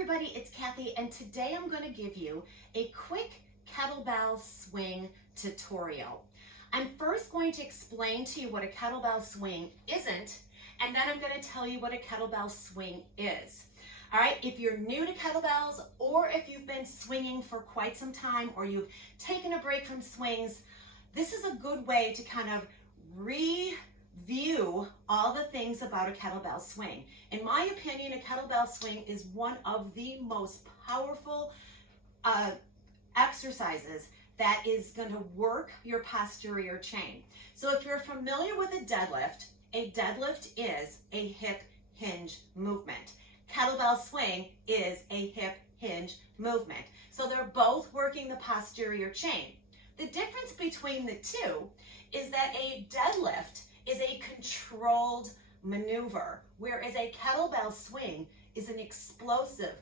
everybody, it's Kathy, and today I'm going to give you a quick kettlebell swing tutorial. I'm first going to explain to you what a kettlebell swing isn't, and then I'm going to tell you what a kettlebell swing is. All right, if you're new to kettlebells, or if you've been swinging for quite some time, or you've taken a break from swings, this is a good way to kind of review all the things about a kettlebell swing. In my opinion, a kettlebell swing is one of the most powerful exercises that is going to work your posterior chain. So if you're familiar with a deadlift is a hip hinge movement. Kettlebell swing is a hip hinge movement. So they're both working the posterior chain. The difference between the two is that a deadlift is a controlled maneuver, whereas a kettlebell swing is an explosive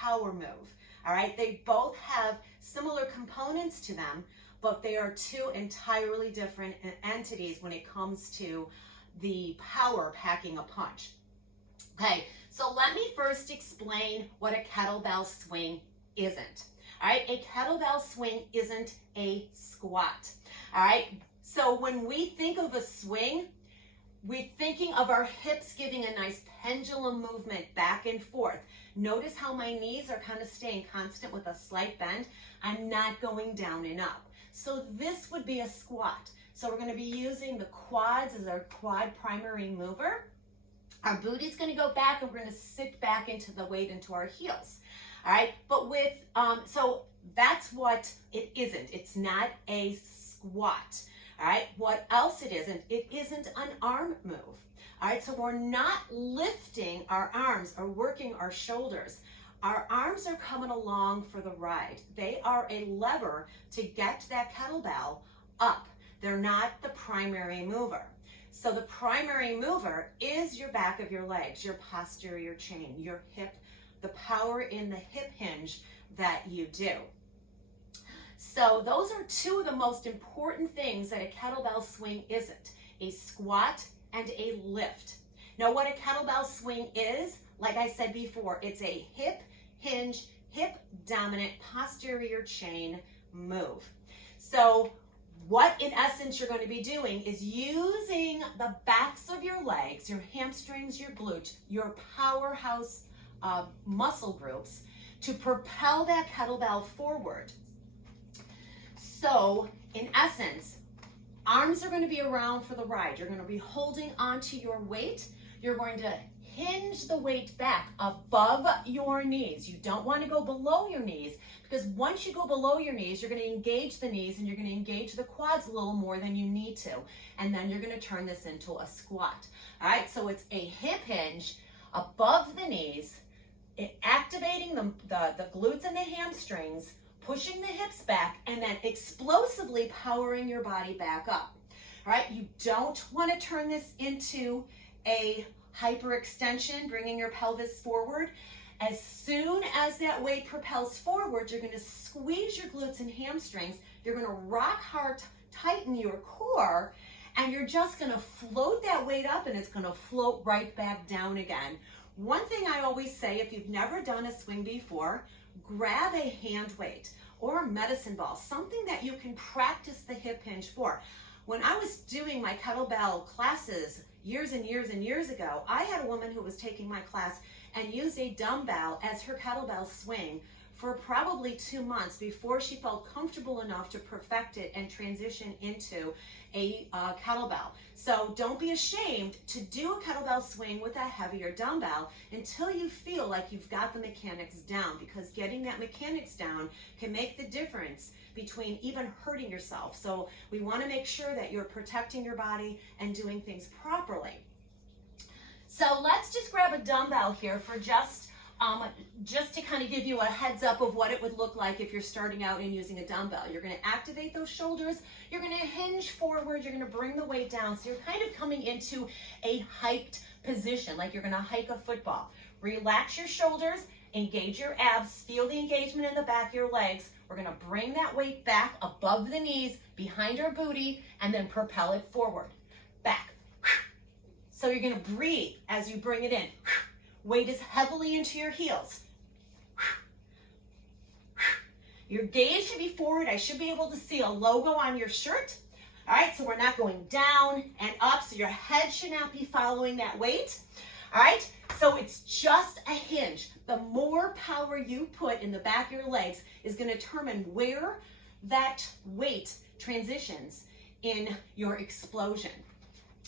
power move. All right, they both have similar components to them, but they are two entirely different entities when it comes to the power packing a punch. Okay, so let me first explain what a kettlebell swing isn't. All right, a kettlebell swing isn't a squat. All right, so when we think of a swing, we're thinking of our hips giving a nice pendulum movement back and forth. Notice how my knees are kind of staying constant with a slight bend. I'm not going down and up. So this would be a squat. So we're going to be using the quads as our quad primary mover. Our booty's going to go back, and we're going to sit back into the weight into our heels. All right, but with, so that's what it isn't. It's not a squat. All right, what else it isn't an arm move. All right, so we're not lifting our arms or working our shoulders. Our arms are coming along for the ride. They are a lever to get that kettlebell up. They're not the primary mover. So the primary mover is your back of your legs, your posterior chain, your hip, the power in the hip hinge that you do. So those are two of the most important things that a kettlebell swing isn't: a squat and a lift. Now what a kettlebell swing is, like I said before, it's a hip hinge, hip dominant posterior chain move. So what in essence you're going to be doing is using the backs of your legs, your hamstrings, your glutes, your powerhouse muscle groups to propel that kettlebell forward. So in essence, arms are going to be around for the ride. You're going to be holding onto your weight. You're going to hinge the weight back above your knees. You don't want to go below your knees, because once you go below your knees, you're going to engage the knees and you're going to engage the quads a little more than you need to. And then you're going to turn this into a squat. All right, so it's a hip hinge above the knees, activating the glutes and the hamstrings, pushing the hips back, and then explosively powering your body back up. All right, you don't want to turn this into a hyperextension, bringing your pelvis forward. As soon as that weight propels forward, you're going to squeeze your glutes and hamstrings. You're going to rock hard, tighten your core, and you're just going to float that weight up, and it's going to float right back down again. One thing I always say, if you've never done a swing before, grab a hand weight or a medicine ball, something that you can practice the hip hinge for. When I was doing my kettlebell classes years and years and years ago, I had a woman who was taking my class and used a dumbbell as her kettlebell swing for probably 2 months before she felt comfortable enough to perfect it and transition into a kettlebell. So don't be ashamed to do a kettlebell swing with a heavier dumbbell until you feel like you've got the mechanics down, because getting that mechanics down can make the difference between even hurting yourself. So we want to make sure that you're protecting your body and doing things properly. So let's just grab a dumbbell here for just to kind of give you a heads up of what it would look like if you're starting out and using a dumbbell. You're going to activate those shoulders. You're going to hinge forward. You're going to bring the weight down. So you're kind of coming into a hiked position, like you're going to hike a football. Relax your shoulders, engage your abs, feel the engagement in the back of your legs. We're going to bring that weight back above the knees, behind our booty, and then propel it forward, back. So you're going to breathe as you bring it in. Weight is heavily into your heels. Your gaze should be forward. I should be able to see a logo on your shirt. All right, so we're not going down and up, so your head should not be following that weight. All right, so it's just a hinge. The more power you put in the back of your legs is going to determine where that weight transitions in your explosion.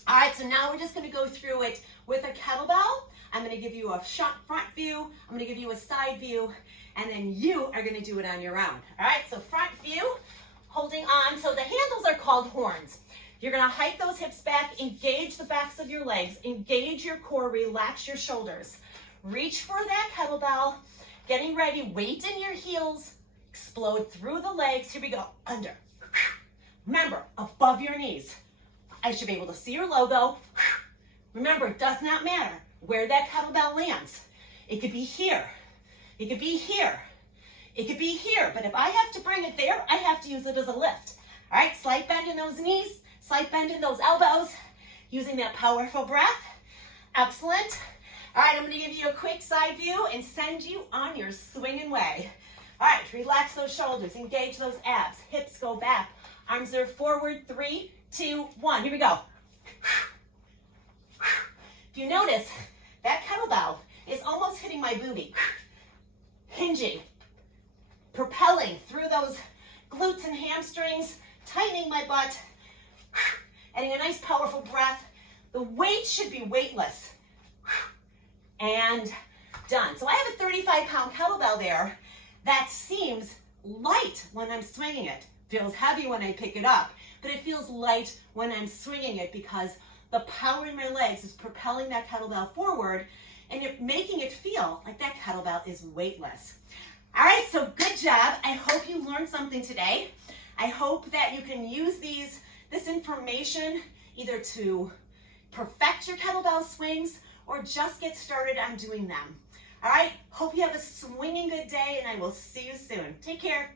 All right, so now we're just going to go through it with a kettlebell. I'm going to give you a front view, I'm going to give you a side view, and then you are going to do it on your own. All right, so front view, holding on. So the handles are called horns. You're going to hike those hips back, engage the backs of your legs, engage your core, relax your shoulders. Reach for that kettlebell, getting ready, weight in your heels, explode through the legs. Here we go, under. Remember, above your knees. I should be able to see your logo. Remember, it does not matter where that kettlebell lands. It could be here. It could be here. It could be here. But if I have to bring it there, I have to use it as a lift. All right, slight bend in those knees, slight bend in those elbows, using that powerful breath. Excellent. All right, I'm going to give you a quick side view and send you on your swinging way. All right, relax those shoulders, engage those abs, hips go back, arms are forward, 3, 2, 1. Here we go. If you notice, that kettlebell is almost hitting my booty, hinging, propelling through those glutes and hamstrings, tightening my butt, adding a nice powerful breath. The weight should be weightless. And done. So I have a 35-pound kettlebell there that seems light when I'm swinging it. Feels heavy when I pick it up, but it feels light when I'm swinging it because the power in my legs is propelling that kettlebell forward and you're making it feel like that kettlebell is weightless. All right, so good job. I hope you learned something today. I hope that you can use this information either to perfect your kettlebell swings or just get started on doing them. All right, hope you have a swinging good day and I will see you soon. Take care.